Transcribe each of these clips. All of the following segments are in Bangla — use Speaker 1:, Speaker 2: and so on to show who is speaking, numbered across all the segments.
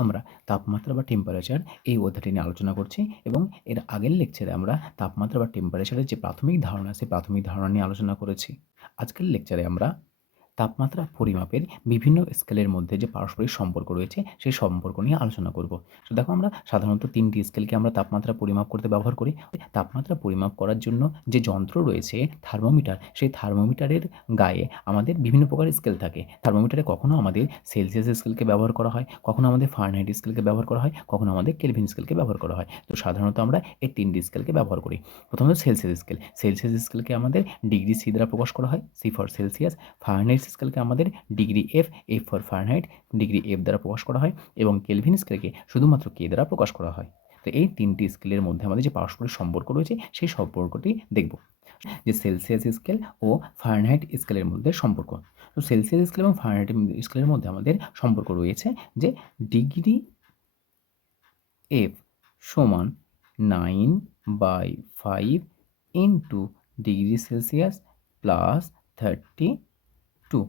Speaker 1: আমরা তাপমাত্রা বা টেম্পারেচার এই অধ্যায়টি নিয়ে আলোচনা করছি এবং এর আগের লেকচারে আমরা তাপমাত্রা বা টেম্পারেচারের যে প্রাথমিক ধারণা, সেই প্রাথমিক ধারণা নিয়ে আলোচনা করেছি। আজকের লেকচারে আমরা তাপমাত্রা, পরিমাপের বিভিন্ন স্কেলের মধ্যে যে পারস্পরিক সম্পর্ক রয়েছে, সেই সম্পর্ক নিয়ে আলোচনা করব। তো দেখো আমরা সাধারণত তিনটি স্কেলকে আমরা তাপমাত্রা, পরিমাপ করতে ব্যবহার করি। তাপমাত্রা, পরিমাপ করার জন্য যে যন্ত্র রয়েছে থার্মোমিটার সেই থার্মোমিটারের গায়ে আমাদের বিভিন্ন প্রকার স্কেল থাকে। থার্মোমিটারে কখনও আমাদের সেলসিয়াস স্কেলকে ব্যবহার করা হয়, কখনো আমাদের ফারেনহাইট স্কেলকে ব্যবহার করা হয়, কখনো আমাদের কেলভিন স্কেলকে ব্যবহার করা হয়। তো সাধারণত আমরা এই তিনটি স্কেলকে ব্যবহার করি। প্রথমত সেলসিয়াস স্কেল সেলসিয়াস স্কেলকে আমাদের ডিগ্রি সি দ্বারা প্রকাশ করা হয় সি ফর সেলসিয়াস ফারেনহাইট স্কেলকে আমাদের degree F F for Fahrenheit degree F দ্বারা প্রকাশ করা হয় এবং কেলভিন স্কেলকে শুধুমাত্র কে দ্বারা প্রকাশ করা হয়। তো এই তিনটি স্কেলের মধ্যে আমাদের যে পারস্পরিক সম্পর্ক রয়েছে, সেই সম্পর্কটি দেখব। যে সেলসিয়াস স্কেল ও ফারেনহাইট স্কেলের মধ্যে সম্পর্ক। তো সেলসিয়াস স্কেল এবং ফারেনহাইট স্কেলের মধ্যে আমাদের সম্পর্ক রয়েছে যে ডিগ্রি এফ সমান nine by five into degree Celsius plus thirty two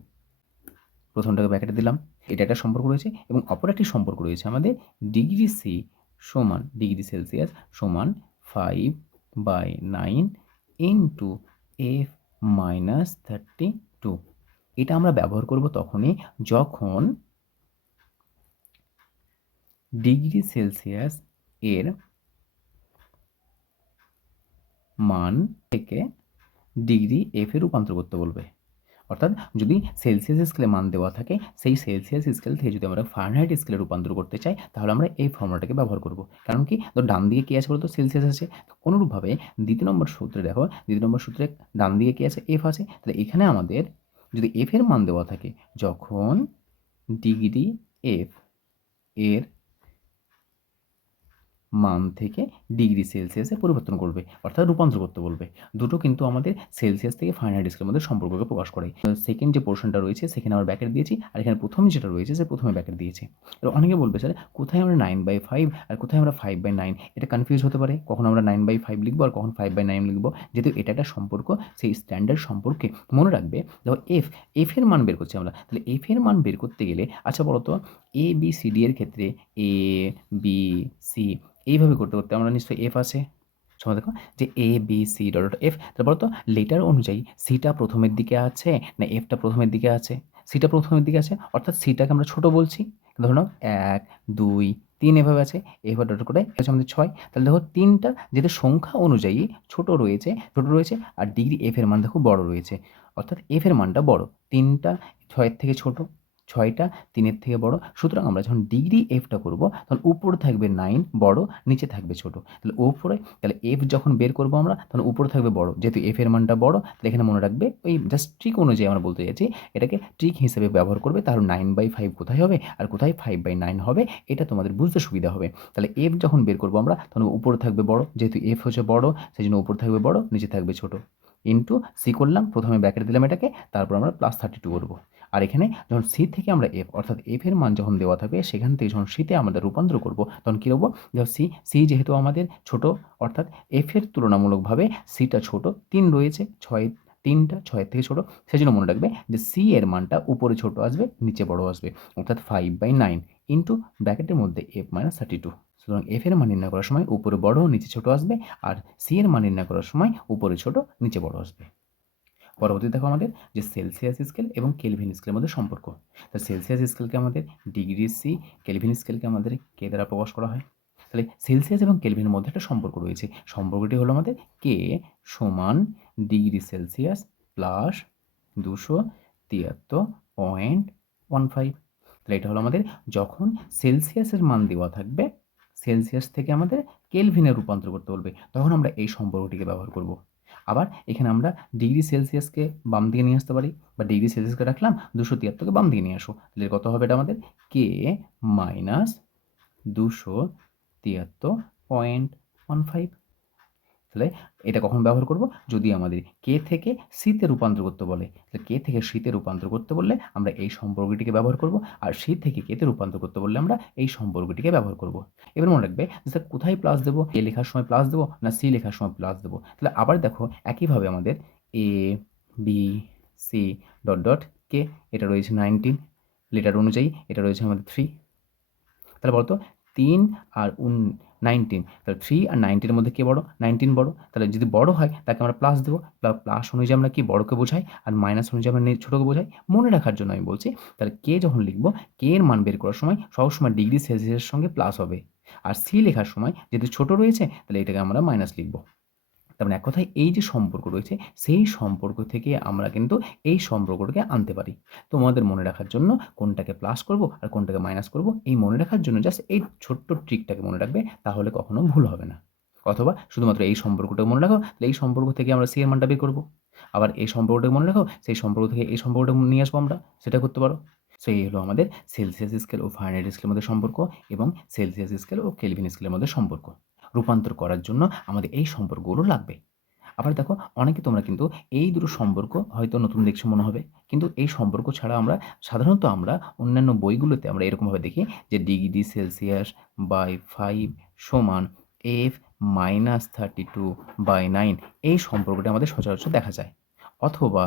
Speaker 1: প্রথমটাকে ব্যাকেটে দিলাম, এটা একটা সম্পর্ক রয়েছে এবং অপর একটি সম্পর্ক রয়েছে আমাদের ডিগ্রি সি সমান ডিগ্রি সেলসিয়াস সমান five by nine into F minus thirty two এটা আমরা ব্যবহার করব তখনই যখন ডিগ্রি সেলসিয়াস এর মান থেকে ডিগ্রি এফে রূপান্তর করতে বলবে। অর্থাৎ যদি সেলসিয়াস স্কেলে মান দেওয়া থাকে, সেই সেলসিয়াস স্কেল থেকে যদি আমরা ফারেনহাইট স্কেলে রূপান্তর করতে চাই, তাহলে আমরা এই ফর্মুলাটাকে ব্যবহার করব। কারণ কি? তো ডান দিকে কী আছে বলতো? সেলসিয়াস আছে। অনুরূপভাবে দ্বিতীয় নম্বর সূত্রে দেখো, দ্বিতীয় নম্বর সূত্রে ডান দিকে কী আছে? এফ আছে। তাহলে এখানে আমাদের যদি এফের মান দেওয়া থাকে, যখন ডিগ্রি এফ এর মান থেকে ডিগ্রি সেলসিয়াসে পরিবর্তন করবে, অর্থাৎ রূপান্তর করতে বলবে। দুটো কিন্তু আমাদের সেলসিয়াস থেকে ফাইনাল ডিস্কের মধ্যে সম্পর্ককে প্রকাশ করে। সেকেন্ড যে পোর্শনটা রয়েছে, সেখানে আমরা ব্যাকেট দিয়েছি, আর এখানে প্রথম যেটা রয়েছে, সে প্রথমে ব্যাকেট দিয়েছি। এবার অনেকে বলবে, স্যার, কোথায় আমরা নাইন বাই ফাইভ আর কোথায় আমরা ফাইভ বাই নাইন এটা কনফিউজ হতে পারে। কখন আমরা নাইন বাই ফাইভ লিখব আর কখন ফাইভ বাই নাইন লিখব? যেহেতু এটা একটা সম্পর্ক, সেই স্ট্যান্ডার্ড সম্পর্কে মনে রাখবে, দেখো এফ এফ এর মান বের করছি আমরা। তাহলে এফ এর মান বের করতে গেলে আচ্ছা বলতো এ বি সি ডি এর ক্ষেত্রে এ বি সি এইভাবে করতে করতে আমরা নিশ্চয়ই এফ আছে। সময় দেখো যে A B C dot F তারপর তো লেটার অনুযায়ী সিটা প্রথমের দিকে আছে না এফটা প্রথমের দিকে আছে? সিটা প্রথমের দিকে আছে, অর্থাৎ সিটাকে আমরা ছোট বলছি। ধরুন এক, দুই, তিন এভাবে আছে। এভাবে ডট করে আছে আমাদের ছয়। তাহলে দেখো তিনটা যেহেতু সংখ্যা অনুযায়ী ছোট রয়েছে ছোট রয়েছে আর ডিগ্রি এফ এর মান দেখো বড় রয়েছে। অর্থাৎ এফ এর মানটা বড়। তিনটা ছয়ের থেকে ছোট। ছয়টা, তিনের থেকে বড়। সুতরাং আমরা যখন ডিগ্রি এফটা করব, তখন উপরে থাকবে নাইন বড়, নিচে থাকবে ছোট। তাহলে উপরে, তাহলে এফ যখন বের করব আমরা, তখন উপরে থাকবে বড়। যেহেতু এফ এর মানটা বড়, তাহলে এখানে মনে রাখবে, ওই জাস্ট ট্রিক অনুযায়ী আমরা বলতে চাইছি, এটাকে ট্রিক হিসেবে ব্যবহার করবে তাহলে নাইন বাই ফাইভ কোথায় হবে, আর কোথায় ফাইভ বাই নাইন হবে, এটা তোমাদের বুঝতে সুবিধা হবে। তাহলে এফ যখন বের করব আমরা, তখন উপরে থাকবে বড়, যেহেতু এফ হচ্ছে বড়, সেই জন্য উপরে থাকবে বড়, নিচে থাকবে ছোট। ইন্টু সি করলাম, প্রথমে ব্যাকেট দিলাম এটাকে, তারপর আমরা প্লাস থার্টি টু করব। আর এখানে যখন সি থেকে আমরা এফ অর্থাৎ এফ এর মান যখন দেওয়া থাকবে, সেখান থেকে যখন সিতে আমরা রূপান্তর করব, তখন কী করব যখন সি সি যেহেতু আমাদের ছোট, অর্থাৎ এফ এর তুলনামূলকভাবে সিটা ছোট, তিন রয়েছে, ছয়, তিনটা, ছয়ের থেকে ছোটো সেই জন্য মনে রাখবে যে সি এর মানটা উপরে ছোট আসবে, নিচে বড় আসবে, অর্থাৎ ফাইভ বাই নাইন ইন্টু ব্র্যাকেটের মধ্যে এফ মাইনাস থার্টি টু সুতরাং এফ এর মান নির্ণয় করার সময় উপরে বড়, নিচে ছোট আসবে, আর সি এর মান নির্ণয় করার সময় উপরে ছোট, নিচে বড় আসবে। পরবর্তী দেখো আমাদের যে সেলসিয়াস স্কেল এবং কেলভিন স্কেলের মধ্যে সম্পর্ক। তো সেলসিয়াস স্কেলকে আমাদের ডিগ্রি সি কেলভিন স্কেলকে আমাদের কে দ্বারা প্রকাশ করা হয়। তাহলে সেলসিয়াস এবং কেলভিনের মধ্যে একটা সম্পর্ক রয়েছে। সম্পর্কটি হলো আমাদের কে সমান ডিগ্রি সেলসিয়াস প্লাস দুশো তিয়াত্তর পয়েন্ট ওয়ান ফাইভ তাহলে এটা হলো আমাদের যখন সেলসিয়াসের মান দেওয়া থাকবে সেলসিয়াস থেকে আমাদের কেলভিনে রূপান্তর করতে বলবে, তখন আমরা এই সম্পর্কটিকে ব্যবহার করব। আবার এখানে আমরা ডিগ্রি সেলসিয়াসকে বাম দিকে নিয়ে আসতে পারি বা ডিগ্রি সেলসিয়াসকে রাখলাম দুশো তিয়াত্তরকে বাম দিকে নিয়ে আসো তাহলে কত হবে এটা আমাদের? কে মাইনাস দুশো তিয়াত্তর পয়েন্ট ওয়ান ফাইভ তাহলে এটা কখন ব্যবহার করব? যদি আমাদের কে থেকে শীতে রূপান্তর করতে বলে, তাহলে কে থেকে শীতে রূপান্তর করতে বললে আমরা এই সম্পর্কটিকে ব্যবহার করব আর শীত থেকে কেতে রূপান্তর করতে বললে আমরা এই সম্পর্কটিকে ব্যবহার করব। এবার মনে রাখবে স্যার কোথায় প্লাস দেবো? এ লেখার সময় প্লাস দেবো না সি লেখার সময় প্লাস দেবো? তাহলে আবার দেখো একইভাবে আমাদের A B C dot dot কে এটা রয়েছে নাইনটিন লেটার অনুযায়ী এটা রয়েছে আমাদের থ্রি তাহলে বলতো তিন আর উন নাইনটিন তাহলে থ্রি আর নাইনটিনের মধ্যে কে বড়? নাইনটিন বড়। তাহলে যদি বড় হয়, তাকে আমরা প্লাস দেবো। প্লাস অনুযায়ী আমরা কি বড়কে বোঝাই আর মাইনাস অনুযায়ী আমরা ছোটোকে বোঝাই? মনে রাখার জন্য আমি বলছি, তাহলে কে যখন লিখব, কে এর মান বের করার সময় সবসময় ডিগ্রি সেলসিয়াসের সঙ্গে প্লাস হবে। আর সি লেখার সময় যদি ছোট রয়েছে, তাহলে এটাকে আমরা মাইনাস লিখব। তার মানে এক কথায় এই যে সম্পর্ক রয়েছে, সেই সম্পর্ক থেকে আমরা কিন্তু এই সম্পর্কটাকে আনতে পারি। তোমাদের মনে রাখার জন্য কোনটাকে প্লাস করব আর কোনটাকে মাইনাস করব, এই মনে রাখার জন্য জাস্ট এই ছোট্ট ট্রিকটাকে মনে রাখবে, তাহলে কখনো ভুল হবে না। অথবা শুধুমাত্র এই সম্পর্কটাকে মনে রাখো, তাহলে এই সম্পর্ক থেকে আমরা সি এর মানটা বের করব। আবার এই সম্পর্কটাকে মনে রাখো, সেই সম্পর্ক থেকে এই সম্পর্কটা নিয়ে আসব আমরা, সেটা করতে পারো। সো এই হলো আমাদের সেলসিয়াস স্কেল ও ফারেনহাইট স্কেলের মধ্যে সম্পর্ক এবং সেলসিয়াস স্কেল ও কেলভিন স্কেলের মধ্যে সম্পর্ক। রূপান্তর করার জন্য আমাদের এই সম্পর্কগুলো লাগবে। আবার দেখো, অনেকে তোমরা কিন্তু এই দুটো সম্পর্ক হয়তো নতুন দেখছ মনে হবে, কিন্তু এই সম্পর্ক ছাড়া আমরা, সাধারণত আমরা অন্যান্য বইগুলোতে আমরা এরকমভাবে দেখি যে ডিগ্রি সেলসিয়াস বাই ফাইভ সমান F minus thirty two by nine, এই সম্পর্কটা আমাদের সচরাচর দেখা যায়। অথবা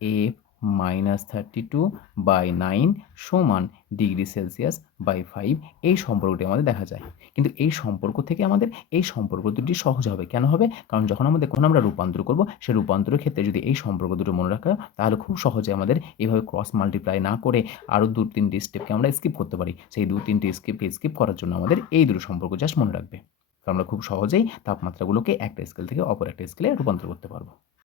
Speaker 1: F minus thirty two by nine সমান ডিগ্রি সেলসিয়াস বাই ফাইভ। এই সম্পর্কটি আমাদের দেখা যায়। কিন্তু এই সম্পর্ক থেকে আমাদের এই সম্পর্ক দুটি সহজ হবে। কেন হবে? কারণ যখন আমাদের কোনো আমরা রূপান্তর করব সেই রূপান্তরের ক্ষেত্রে যদি এই সম্পর্ক দুটো মনে রাখা তাহলে খুব সহজে আমাদের এইভাবে ক্রস মাল্টিপ্লাই না করে আরও দু তিনটি স্টেপকে আমরা স্কিপ করতে পারি। সেই দু তিনটি স্কিপকে স্কিপ করার জন্য আমাদের এই দুটো সম্পর্ক জাস্ট মনে রাখবে। আমরা খুব সহজেই তাপমাত্রাগুলোকে একটা স্কেল থেকে অপর একটা স্কেলে রূপান্তর করতে পারব।